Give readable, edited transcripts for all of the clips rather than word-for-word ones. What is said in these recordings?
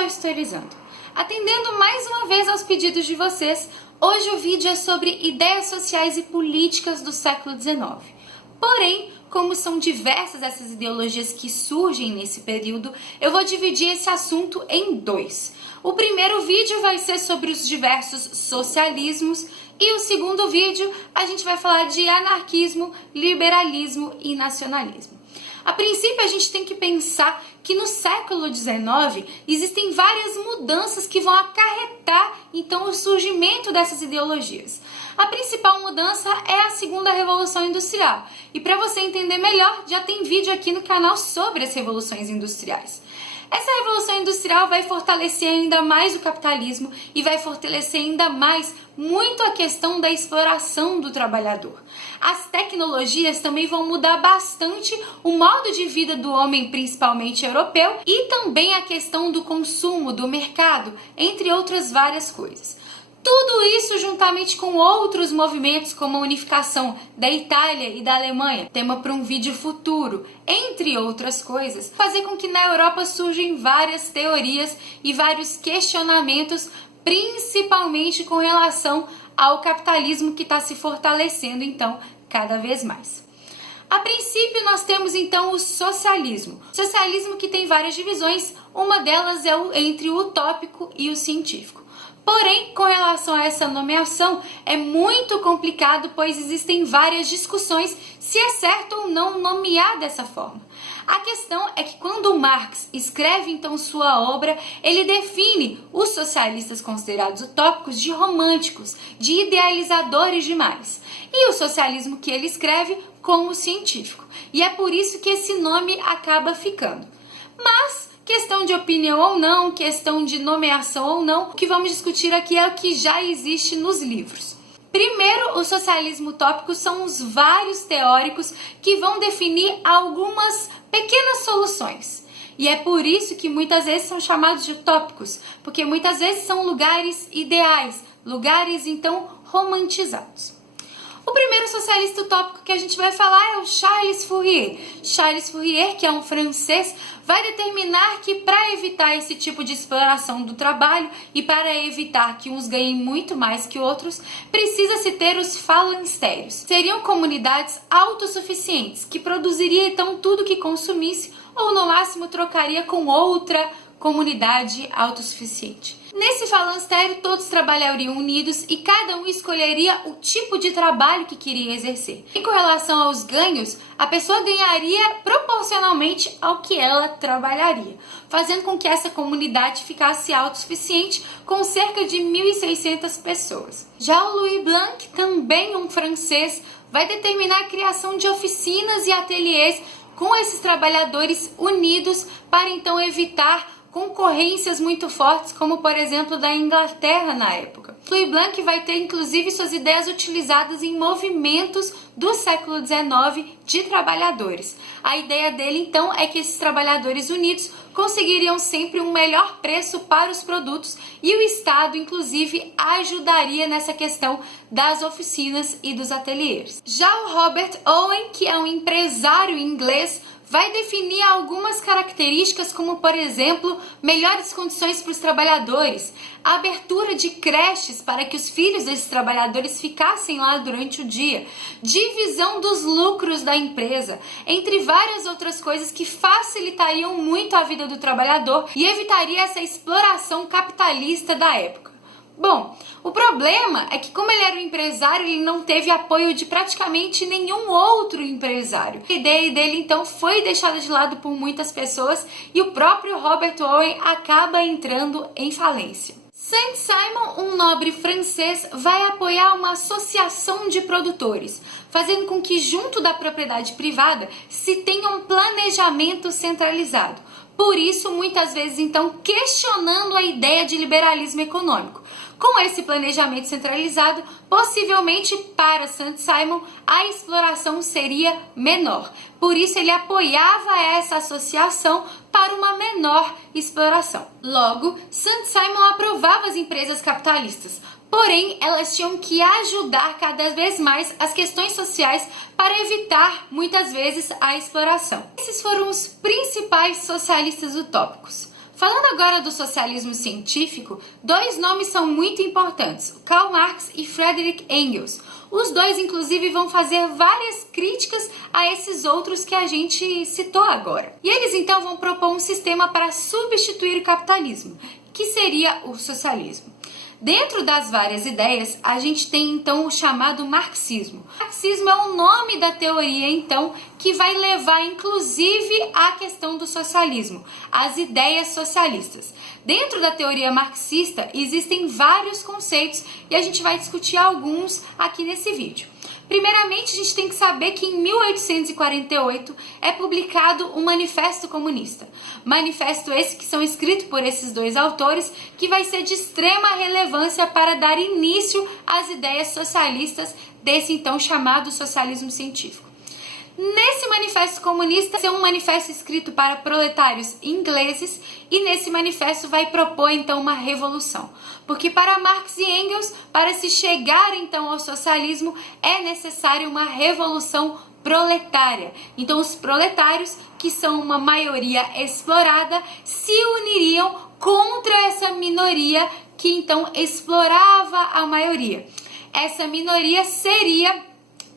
ao Historizando. Atendendo mais uma vez aos pedidos de vocês, hoje o vídeo é sobre ideias sociais e políticas do século XIX. Porém, como são diversas essas ideologias que surgem nesse período, eu vou dividir esse assunto em dois. O primeiro vídeo vai ser sobre os diversos socialismos e o segundo vídeo a gente vai falar de anarquismo, liberalismo e nacionalismo. A princípio, a gente tem que pensar que no século XIX existem várias mudanças que vão acarretar então o surgimento dessas ideologias. A principal mudança é a segunda Revolução Industrial. E para você entender melhor, já tem vídeo aqui no canal sobre as revoluções industriais. Essa revolução industrial vai fortalecer ainda mais o capitalismo e vai fortalecer ainda mais muito a questão da exploração do trabalhador. As tecnologias também vão mudar bastante o modo de vida do homem, principalmente europeu, e também a questão do consumo, do mercado, entre outras várias coisas. Tudo isso juntamente com outros movimentos como a unificação da Itália e da Alemanha, tema para um vídeo futuro, entre outras coisas, fazer com que na Europa surjam várias teorias e vários questionamentos, principalmente com relação ao capitalismo que está se fortalecendo então cada vez mais. A princípio nós temos então o socialismo. Socialismo que tem várias divisões, uma delas é entre o utópico e o científico. Porém, com relação a essa nomeação, é muito complicado, pois existem várias discussões se é certo ou não nomear dessa forma. A questão é que quando Marx escreve então sua obra, ele define os socialistas considerados utópicos de românticos, de idealizadores demais, e o socialismo que ele escreve como científico. E é por isso que esse nome acaba ficando. Mas questão de opinião ou não, questão de nomeação ou não, o que vamos discutir aqui é o que já existe nos livros. Primeiro, o socialismo utópico são os vários teóricos que vão definir algumas pequenas soluções. E é por isso que muitas vezes são chamados de utópicos, porque muitas vezes são lugares ideais, lugares então romantizados. O primeiro socialista utópico que a gente vai falar é o Charles Fourier. Charles Fourier, que é um francês, vai determinar que para evitar esse tipo de exploração do trabalho e para evitar que uns ganhem muito mais que outros, precisa-se ter os falancérios. Seriam comunidades autossuficientes, que produziriam então tudo que consumisse ou no máximo trocaria com outra comunidade autossuficiente. Nesse falancério, todos trabalhariam unidos e cada um escolheria o tipo de trabalho que queria exercer. E com relação aos ganhos, a pessoa ganharia proporcionalmente ao que ela trabalharia, fazendo com que essa comunidade ficasse autossuficiente com cerca de 1.600 pessoas. Já o Louis Blanc, também um francês, vai determinar a criação de oficinas e ateliês com esses trabalhadores unidos para então evitar concorrências muito fortes, como por exemplo da Inglaterra na época. Louis Blanc vai ter inclusive suas ideias utilizadas em movimentos do século XIX de trabalhadores. A ideia dele então é que esses trabalhadores unidos conseguiriam sempre um melhor preço para os produtos e o Estado inclusive ajudaria nessa questão das oficinas e dos ateliês. Já o Robert Owen, que é um empresário inglês, vai definir algumas características como, por exemplo, melhores condições para os trabalhadores, a abertura de creches para que os filhos desses trabalhadores ficassem lá durante o dia, divisão dos lucros da empresa, entre várias outras coisas que facilitariam muito a vida do trabalhador e evitaria essa exploração capitalista da época. Bom, o problema é que como ele era um empresário, ele não teve apoio de praticamente nenhum outro empresário. A ideia dele então foi deixada de lado por muitas pessoas e o próprio Robert Owen acaba entrando em falência. Saint-Simon, um nobre francês, vai apoiar uma associação de produtores, fazendo com que junto da propriedade privada se tenha um planejamento centralizado. Por isso, muitas vezes, então, questionando a ideia de liberalismo econômico. Com esse planejamento centralizado, possivelmente para Saint-Simon, a exploração seria menor. Por isso, ele apoiava essa associação para uma menor exploração. Logo, Saint-Simon aprovava as empresas capitalistas, porém, elas tinham que ajudar cada vez mais as questões sociais para evitar, muitas vezes, a exploração. Esses foram os principais socialistas utópicos. Falando agora do socialismo científico, dois nomes são muito importantes, Karl Marx e Friedrich Engels. Os dois, inclusive, vão fazer várias críticas a esses outros que a gente citou agora. E eles, então, vão propor um sistema para substituir o capitalismo, que seria o socialismo. Dentro das várias ideias, a gente tem então o chamado marxismo. O marxismo é o nome da teoria, então, que vai levar inclusive à questão do socialismo, as ideias socialistas. Dentro da teoria marxista, existem vários conceitos e a gente vai discutir alguns aqui nesse vídeo. Primeiramente, a gente tem que saber que em 1848 é publicado o Manifesto Comunista. Manifesto esse que são escritos por esses dois autores, que vai ser de extrema relevância para dar início às ideias socialistas desse então chamado socialismo científico. Nesse manifesto comunista, é um manifesto escrito para proletários ingleses e nesse manifesto vai propor então uma revolução. Porque para Marx e Engels, para se chegar então ao socialismo, é necessário uma revolução proletária. Então os proletários, que são uma maioria explorada, se uniriam contra essa minoria que então explorava a maioria. Essa minoria seria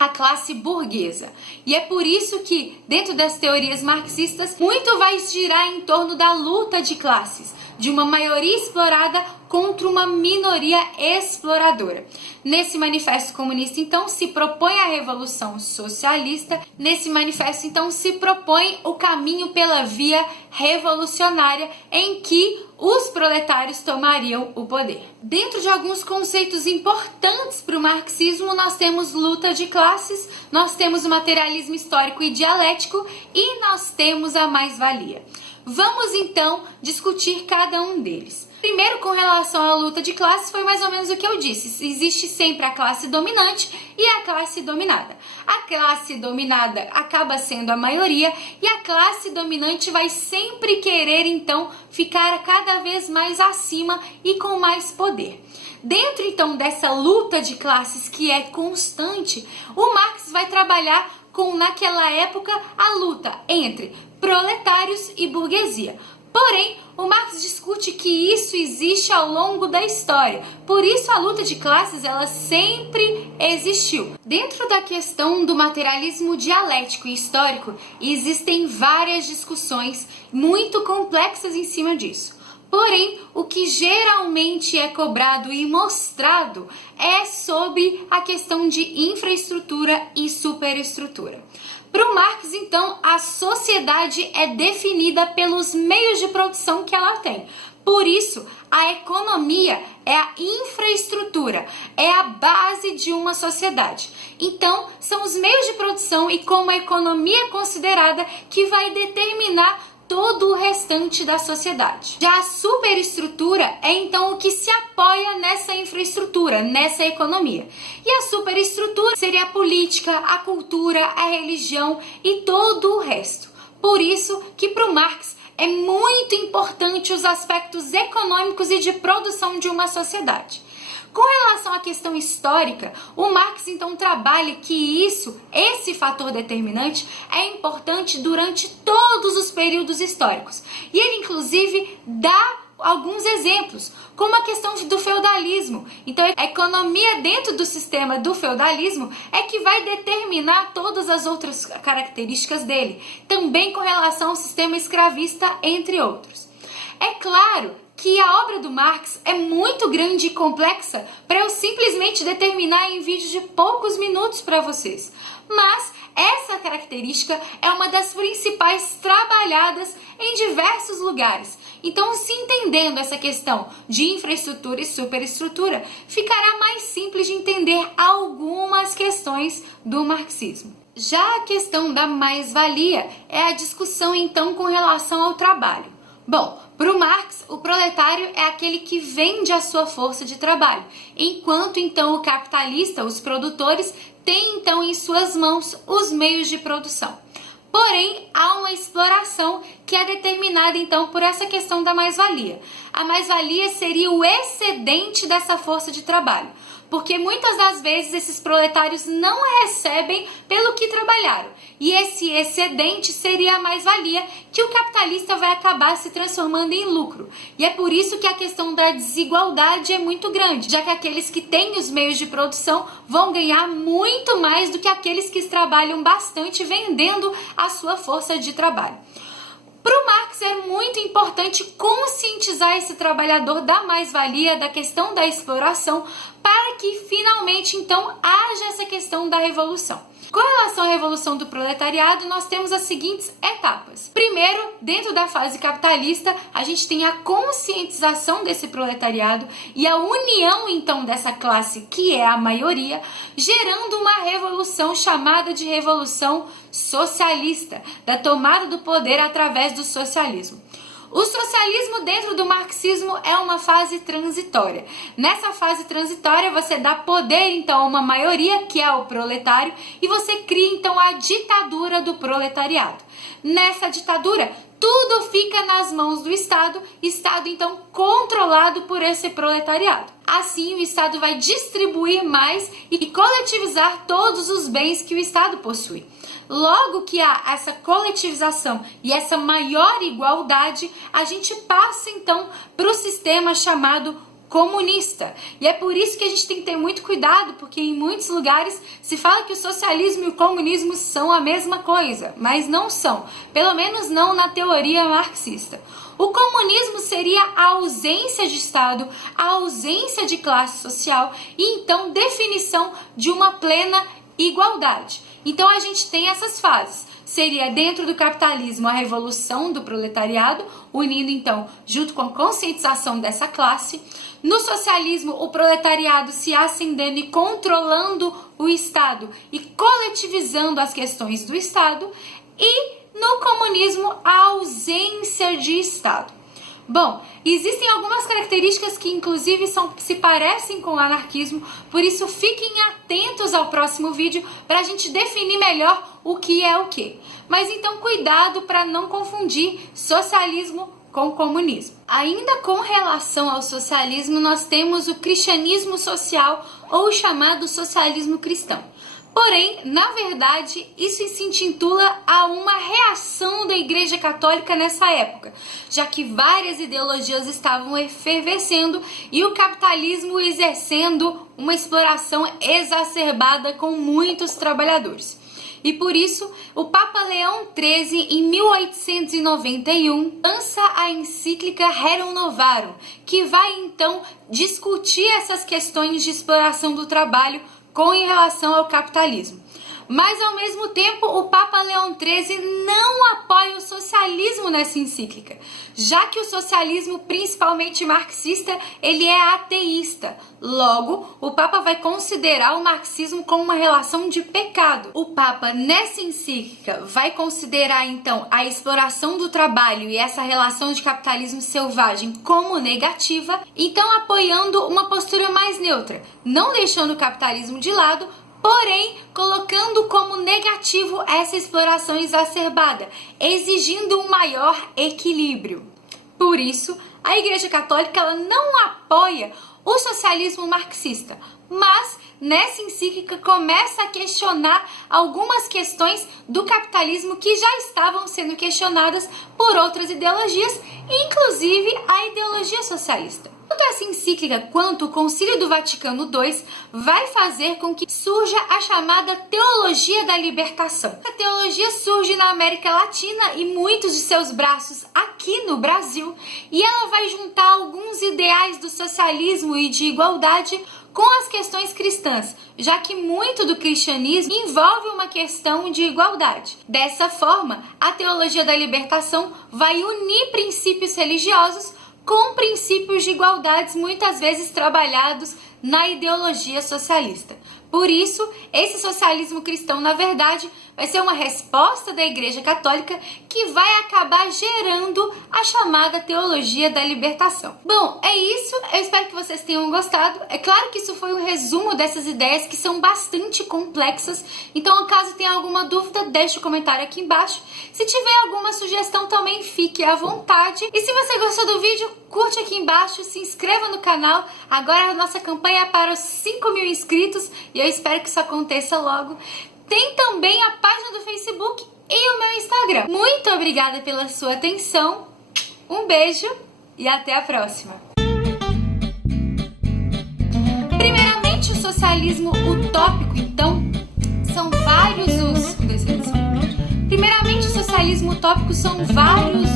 a classe burguesa. E é por isso que, dentro das teorias marxistas, muito vai girar em torno da luta de classes, de uma maioria explorada contra uma minoria exploradora. Nesse manifesto comunista, então, se propõe a revolução socialista. Nesse manifesto, então, se propõe o caminho pela via revolucionária em que os proletários tomariam o poder. Dentro de alguns conceitos importantes para o marxismo, nós temos luta de classes, nós temos o materialismo histórico e dialético e nós temos a mais-valia. Vamos então discutir cada um deles. Primeiro, com relação à luta de classes, foi mais ou menos o que eu disse. Existe sempre a classe dominante e a classe dominada. A classe dominada acaba sendo a maioria e a classe dominante vai sempre querer, então, ficar cada vez mais acima e com mais poder. Dentro, então, dessa luta de classes que é constante, o Marx vai trabalhar com, naquela época, a luta entre proletários e burguesia. Porém, o Marx discute que isso existe ao longo da história. Por isso, a luta de classes ela sempre existiu. Dentro da questão do materialismo dialético e histórico, existem várias discussões muito complexas em cima disso. Porém, o que geralmente é cobrado e mostrado é sobre a questão de infraestrutura e superestrutura. Para o Marx, então, a sociedade é definida pelos meios de produção que ela tem. Por isso, a economia é a infraestrutura, é a base de uma sociedade. Então, são os meios de produção e como a economia é considerada que vai determinar todo o restante da sociedade. Já a superestrutura é então o que se apoia nessa infraestrutura, nessa economia. E a superestrutura seria a política, a cultura, a religião e todo o resto. Por isso que para o Marx é muito importante os aspectos econômicos e de produção de uma sociedade. Com relação à questão histórica, o Marx então trabalha que esse fator determinante é importante durante todos os períodos históricos. E ele inclusive dá alguns exemplos, como a questão do feudalismo. Então, a economia dentro do sistema do feudalismo é que vai determinar todas as outras características dele, também com relação ao sistema escravista, entre outros. É claro que a obra do Marx é muito grande e complexa para eu simplesmente determinar em vídeos de poucos minutos para vocês. Mas essa característica é uma das principais trabalhadas em diversos lugares. Então, se entendendo essa questão de infraestrutura e superestrutura, ficará mais simples de entender algumas questões do marxismo. Já a questão da mais-valia é a discussão então com relação ao trabalho. Bom, para o Marx, o proletário é aquele que vende a sua força de trabalho, enquanto então o capitalista, os produtores, tem então em suas mãos os meios de produção. Porém, há uma exploração que é determinada então por essa questão da mais-valia. A mais-valia seria o excedente dessa força de trabalho. porque muitas das vezes esses proletários não recebem pelo que trabalharam, e esse excedente seria a mais-valia que o capitalista vai acabar se transformando em lucro. E é por isso que a questão da desigualdade é muito grande, já que aqueles que têm os meios de produção vão ganhar muito mais do que aqueles que trabalham bastante vendendo a sua força de trabalho. Para o Marx é muito importante conscientizar esse trabalhador da mais-valia, da questão da exploração, para que finalmente então haja essa questão da revolução. Com relação à revolução do proletariado, nós temos as seguintes etapas. Primeiro, dentro da fase capitalista, a gente tem a conscientização desse proletariado e a união então dessa classe, que é a maioria, gerando uma revolução chamada de revolução socialista, da tomada do poder através do socialismo. O socialismo dentro do marxismo é uma fase transitória. Nessa fase transitória você dá poder então a uma maioria, que é o proletário, e você cria então a ditadura do proletariado. Nessa ditadura, tudo fica nas mãos do Estado então controlado por esse proletariado. Assim, o Estado vai distribuir mais e coletivizar todos os bens que o Estado possui. Logo que há essa coletivização e essa maior igualdade, a gente passa então para o sistema chamado comunista. E é por isso que a gente tem que ter muito cuidado, porque em muitos lugares se fala que o socialismo e o comunismo são a mesma coisa, mas não são, pelo menos não na teoria marxista. O comunismo seria a ausência de Estado, a ausência de classe social e então definição de uma plena igualdade. Então a gente tem essas fases. Seria dentro do capitalismo a revolução do proletariado, unindo então junto com a conscientização dessa classe. No socialismo, o proletariado se ascendendo e controlando o Estado e coletivizando as questões do Estado. E no comunismo, a ausência de Estado. Bom, existem algumas características que inclusive se parecem com o anarquismo, por isso fiquem atentos ao próximo vídeo para a gente definir melhor o que é o que. Mas então cuidado para não confundir socialismo com comunismo. Ainda com relação ao socialismo, nós temos o cristianismo social ou o chamado socialismo cristão. Porém, na verdade, isso se intitula a uma reação da Igreja Católica nessa época, já que várias ideologias estavam efervescendo e o capitalismo exercendo uma exploração exacerbada com muitos trabalhadores. E por isso, o Papa Leão XIII, em 1891, lança a encíclica Rerum Novarum, que vai então discutir essas questões de exploração do trabalho em relação ao capitalismo. Mas, ao mesmo tempo, o Papa Leão XIII não apoia o socialismo nessa encíclica, já que o socialismo, principalmente marxista, ele é ateísta. Logo, o Papa vai considerar o marxismo como uma relação de pecado. O Papa, nessa encíclica, vai considerar, então, a exploração do trabalho e essa relação de capitalismo selvagem como negativa, então apoiando uma postura mais neutra, não deixando o capitalismo de lado, porém colocando como negativo essa exploração exacerbada, exigindo um maior equilíbrio. Por isso, a Igreja Católica ela não apoia o socialismo marxista, mas nessa encíclica começa a questionar algumas questões do capitalismo que já estavam sendo questionadas por outras ideologias, inclusive a ideologia socialista. Tanto essa encíclica quanto o Concílio do Vaticano II vai fazer com que surja a chamada Teologia da Libertação. A teologia surge na América Latina e muitos de seus braços aqui no Brasil, e ela vai juntar alguns ideais do socialismo e de igualdade com as questões cristãs, já que muito do cristianismo envolve uma questão de igualdade. Dessa forma, a Teologia da Libertação vai unir princípios religiosos com princípios de igualdades muitas vezes trabalhados na ideologia socialista. Por isso, esse socialismo cristão, na verdade, vai ser uma resposta da Igreja Católica que vai acabar gerando a chamada teologia da libertação. Bom, é isso. Eu espero que vocês tenham gostado. É claro que isso foi um resumo dessas ideias que são bastante complexas. Então, caso tenha alguma dúvida, deixe o comentário aqui embaixo. Se tiver alguma sugestão, também fique à vontade. E se você gostou do vídeo, curte aqui embaixo, se inscreva no canal. Agora a nossa campanha é para os 5.000 inscritos e eu espero que isso aconteça logo. Tem também a página do Facebook e o meu Instagram. Muito obrigada pela sua atenção. Um beijo e até a próxima. Primeiramente, o socialismo utópico, então, são vários os... Primeiramente, o socialismo utópico são vários